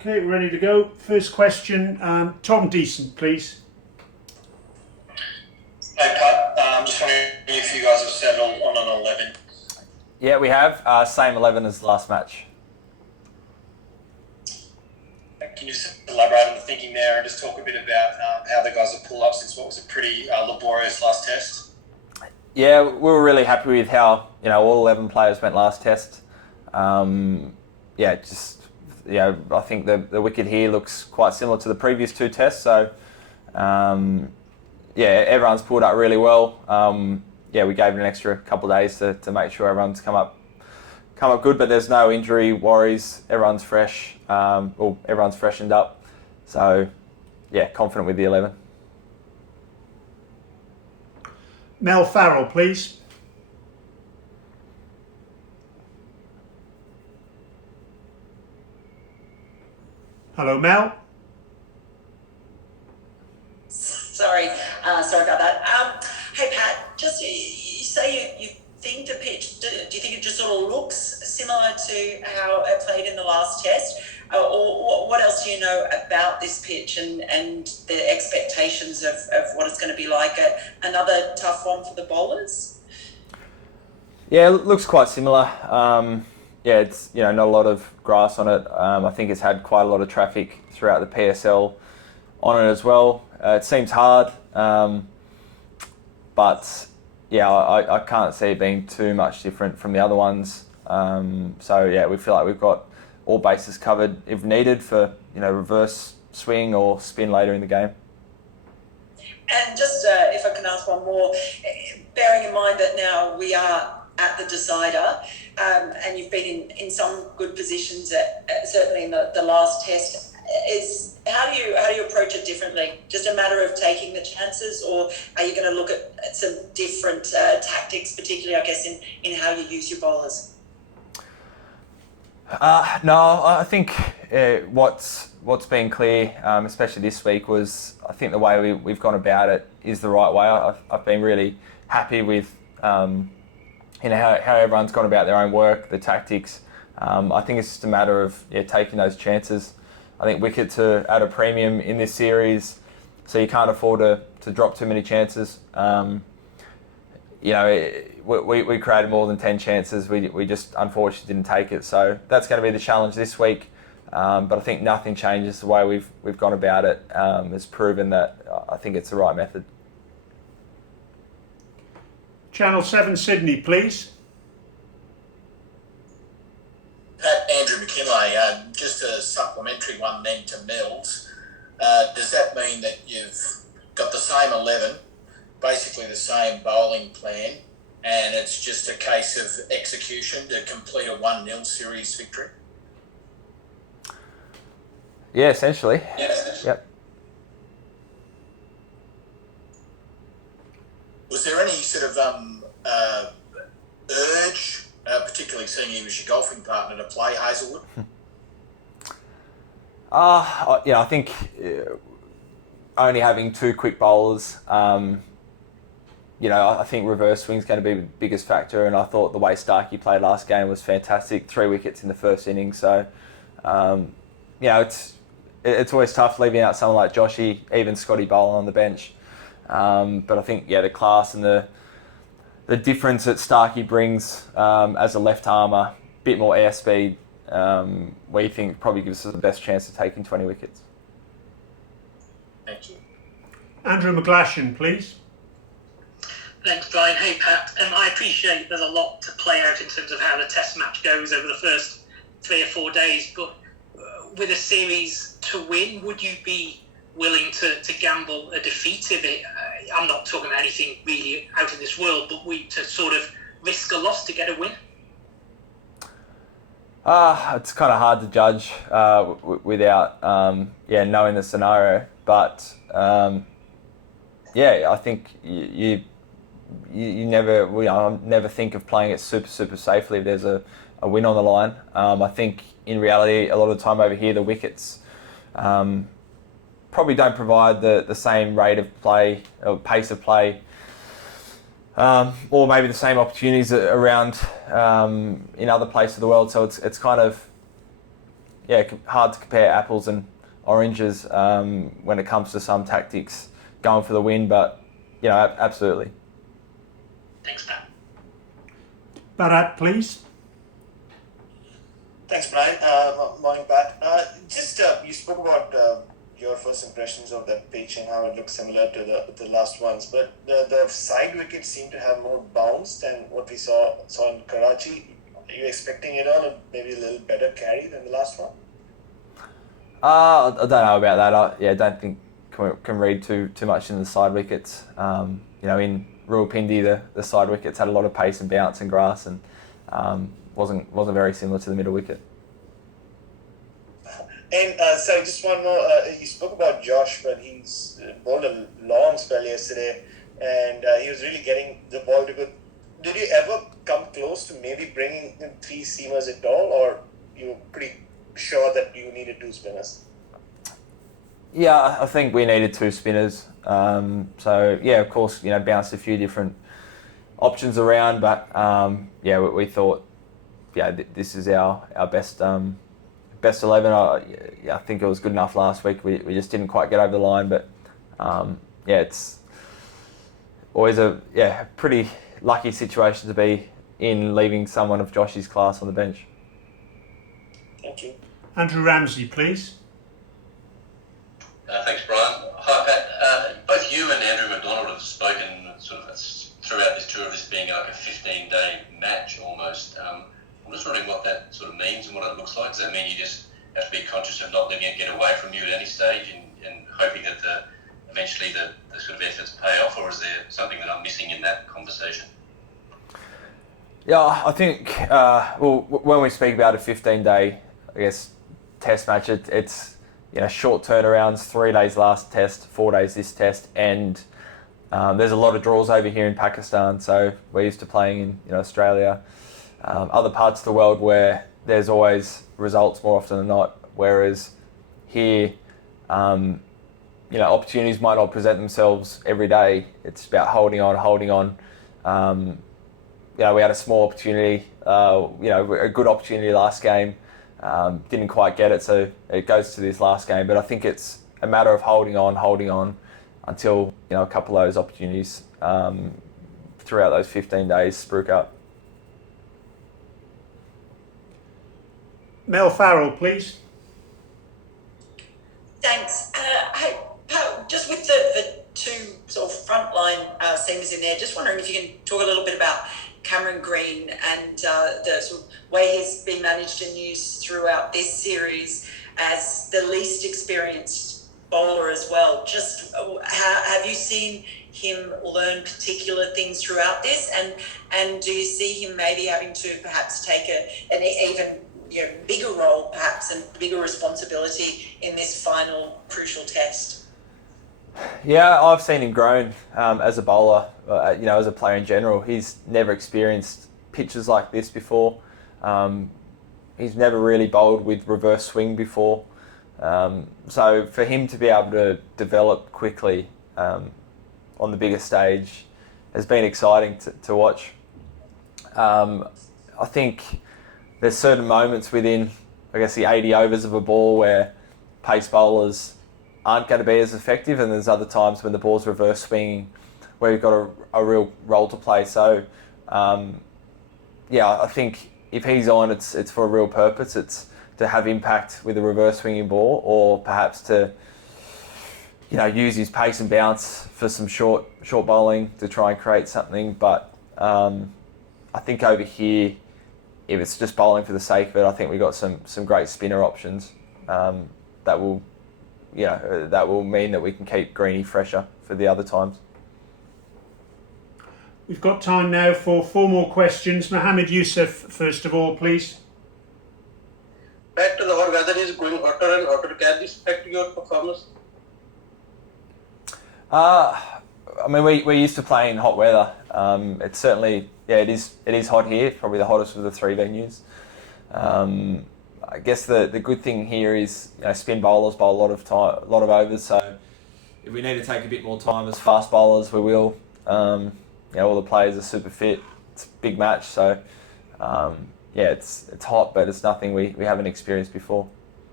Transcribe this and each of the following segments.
Okay, ready to go. First question, Tom Decent, please. Hey Pat, I'm just wondering if you guys have settled on an 11. Yeah, we have. Same 11 as last match. Can you just elaborate on the thinking there and just talk a bit about how the guys have pulled up since what was a pretty laborious last test? Yeah, we were really happy with how all 11 players went last test. I think the wicket here looks quite similar to the previous two tests. So, everyone's pulled up really well. We gave it an extra couple of days to make sure everyone's come up good, but there's no injury worries. Everyone's fresh. Everyone's freshened up. So, confident with the 11. Mel Farrell, please. Hello, Mel. Sorry about that. Hey Pat, just you say you think the pitch. Do you think it just sort of looks similar to how it played in the last test, or what else do you know about this pitch and the expectations of what it's going to be like? Another tough one for the bowlers. Yeah, it looks quite similar. It's not a lot of grass on it. I think it's had quite a lot of traffic throughout the PSL on it as well. It seems hard, but I can't see it being too much different from the other ones. We feel like we've got all bases covered if needed for reverse swing or spin later in the game. And just if I can ask one more, bearing in mind that now we are at the decider, and you've been in some good positions certainly in the last test. How do you approach it differently? Just a matter of taking the chances, or are you going to look at some different tactics, particularly I guess in how you use your bowlers? No, I think what's been clear, especially this week, was I think the way we've gone about it is the right way. I've been really happy with how everyone's gone about their own work, the tactics. I think it's just a matter of taking those chances. I think wickets are at a premium in this series, so you can't afford to drop too many chances. We created more than 10 chances. We just unfortunately didn't take it. So that's going to be the challenge this week. But I think nothing changes the way we've gone about it. Has proven that I think it's the right method. Channel 7 Sydney, please. Pat, Andrew McKinlay, just a supplementary one then to Mills. Does that mean that you've got the same 11, basically the same bowling plan, and it's just a case of execution to complete a 1-0 series victory? Yeah, essentially. Yep. Was there any sort of urge, particularly seeing he was your golfing partner, to play Hazelwood? I think only having two quick bowlers, I think reverse swing's going to be the biggest factor, and I thought the way Starkey played last game was fantastic. 3 wickets in the first innings, so it's always tough leaving out someone like Joshy, even Scotty Boland on the bench. But I think the class and the difference that Starkey brings as a left armour, bit more airspeed, we think probably gives us the best chance of taking 20 wickets. Thank you. Andrew McGlashan, please. Thanks, Brian. Hey, Pat. I appreciate there's a lot to play out in terms of how the test match goes over the first 3 or 4 days, but with a series to win, would you be willing to gamble a defeat of it? I'm not talking about anything really out of this world, but to sort of risk a loss to get a win? It's kind of hard to judge without knowing the scenario. But I think you never think of playing it super safely if there's a win on the line. I think in reality, a lot of the time over here, the wickets probably don't provide the same rate of play or pace of play, or maybe the same opportunities around in other places of the world. So it's kind of hard to compare apples and oranges when it comes to some tactics going for the win, but absolutely. Thanks, Pat. Bharat, please. Thanks, Brian. Morning, Pat. You spoke about your first impressions of that pitch and how it looks similar to the last ones, but the side wickets seem to have more bounce than what we saw in Karachi. Are you expecting it on maybe a little better carry than the last one? I don't know about that. I don't think can read too much in the side wickets. In Rawalpindi, the side wickets had a lot of pace and bounce and grass, and wasn't very similar to the middle wicket. And sorry, just one more. You spoke about Josh, but he's bowled a long spell yesterday, and he was really getting the ball to good. Did you ever come close to maybe bringing in 3 seamers at all, or you were pretty sure that you needed 2 spinners? Yeah, I think we needed 2 spinners. Of course, bounced a few different options around, but we thought, this is our best 11. I think it was good enough last week. We just didn't quite get over the line, but it's always a pretty lucky situation to be in, leaving someone of Josh's class on the bench. Thank you. Andrew Ramsey, please. Thanks, Brian. Hi, Pat. Both you and Andrew McDonald have spoken sort of throughout this tour of this being like a 15-day match almost. I'm just wondering what that sort of means and what it looks like. Does that mean you just have to be conscious of not letting it get away from you at any stage and hoping that eventually the sort of efforts pay off, or is there something that I'm missing in that conversation? Yeah, I think when we speak about a 15-day, test match, it's short turnarounds, 3 days last test, 4 days this test, and there's a lot of draws over here in Pakistan, so we're used to playing in Australia, other parts of the world where there's always results more often than not, whereas here, opportunities might not present themselves every day. It's about holding on. We had a small opportunity, a good opportunity last game. Didn't quite get it, so it goes to this last game. But I think it's a matter of holding on until a couple of those opportunities throughout those 15 days spruik up. Mel Farrell, please. Thanks. Hey, Pat, just with the 2 sort of frontline seamers in there, just wondering if you can talk a little bit about Cameron Green and the sort of way he's been managed and used throughout this series as the least experienced bowler as well. Just have you seen him learn particular things throughout this, and do you see him maybe having to perhaps take an even bigger role perhaps and bigger responsibility in this final crucial test? Yeah, I've seen him grown as a bowler, as a player in general. He's never experienced pitches like this before. He's never really bowled with reverse swing before. So for him to be able to develop quickly on the bigger stage has been exciting to watch. I think there's certain moments within, the 80 overs of a ball where pace bowlers aren't going to be as effective, and there's other times when the ball's reverse swinging where you've got a real role to play. So, I think if he's on, it's for a real purpose. It's to have impact with a reverse swinging ball, or perhaps to use his pace and bounce for some short bowling to try and create something. But I think over here, if it's just bowling for the sake of it, I think we got some great spinner options that will mean that we can keep Greenie fresher for the other times. We've got time now for 4 more questions. Mohammed Yusuf, first of all, please. Back to the hot weather is going hotter and hotter. Can this affect your performance? We're used to playing hot weather. It's certainly, it is hot here. It's probably the hottest of the 3 venues. I guess the good thing here is spin bowlers bowl a lot of overs. So if we need to take a bit more time as fast bowlers, we will. All the players are super fit. It's a big match, so it's hot, but it's nothing we haven't experienced before.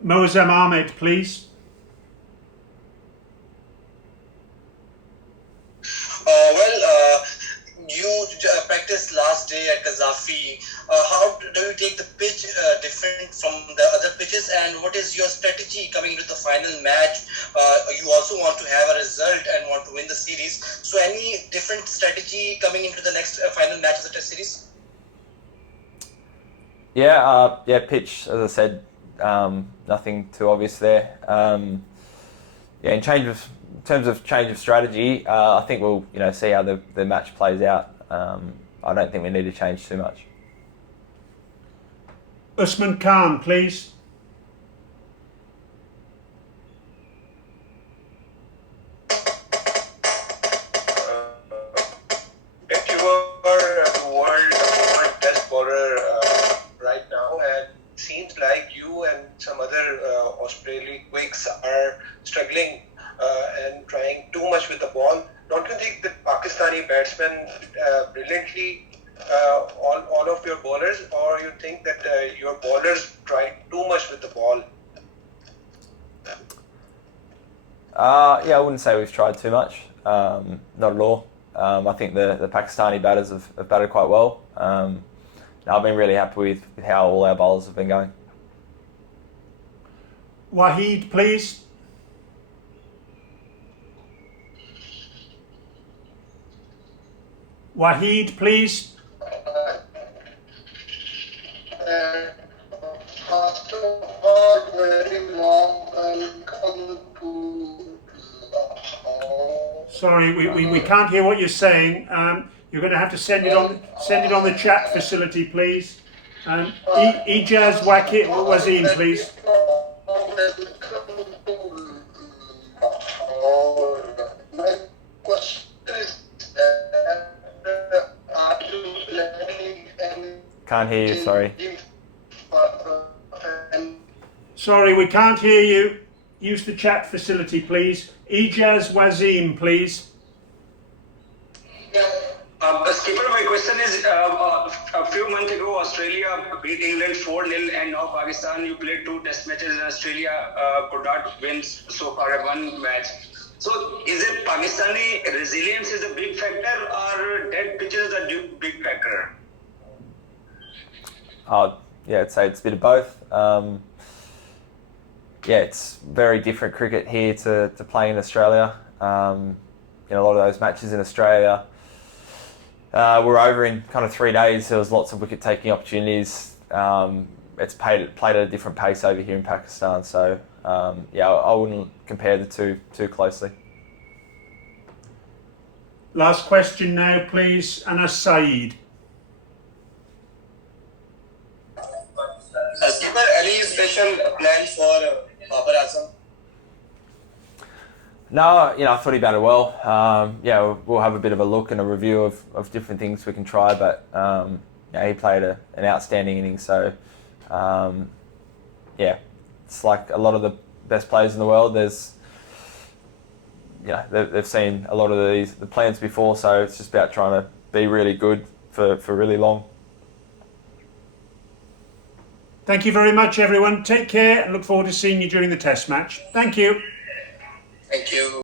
Moazzam Ahmed, please. You practiced last day at Kazafi. How do you take the pitch different from the other pitches, and what is your strategy coming into the final match? You also want to have a result and want to win the series. So, any different strategy coming into the next final match of the Test series? Yeah, pitch, as I said, nothing too obvious there. In terms of change of strategy, I think we'll see how the match plays out. I don't think we need to change too much. Usman Khan, please. If you were the world number one test bowler right now, and seems like you and some other Australian quicks are struggling and trying too much with the ball, don't you think that Pakistani batsmen brilliantly all of your bowlers, or you think that your bowlers try too much with the ball? I wouldn't say we've tried too much. Not at all. I think the Pakistani batters have batted quite well. I've been really happy with how all our bowlers have been going. Waheed, please. Waheed, please. After a very long welcome to Lahore. Sorry, we can't hear what you're saying. You're going to have to send it on the chat facility, please. Ijaz Wazim, please. My question is, are you planning any? Can't hear you, sorry. Sorry, we can't hear you. Use the chat facility, please. Ijaz Wazim, please. Skipper, my question is, a few months ago, Australia beat England 4-0, and now Pakistan, you played 2 test matches, and Australia could not win so far one match. So, is it Pakistani resilience is a big factor, or dead pitches are a big factor? I'd say it's a bit of both. It's very different cricket here to playing in Australia. A lot of those matches in Australia were over in kind of 3 days. There was lots of wicket-taking opportunities. It's played at a different pace over here in Pakistan. So, I wouldn't compare the two too closely. Last question now, please. Anas Saeed. Skipper, any special plan for Babar Azam? No, I thought he batted well. We'll have a bit of a look and a review of different things we can try, but he played an outstanding inning. So, it's like a lot of the best players in the world. They've seen a lot of the plans before, so it's just about trying to be really good for really long. Thank you very much, everyone. Take care and look forward to seeing you during the test match. Thank you. Thank you.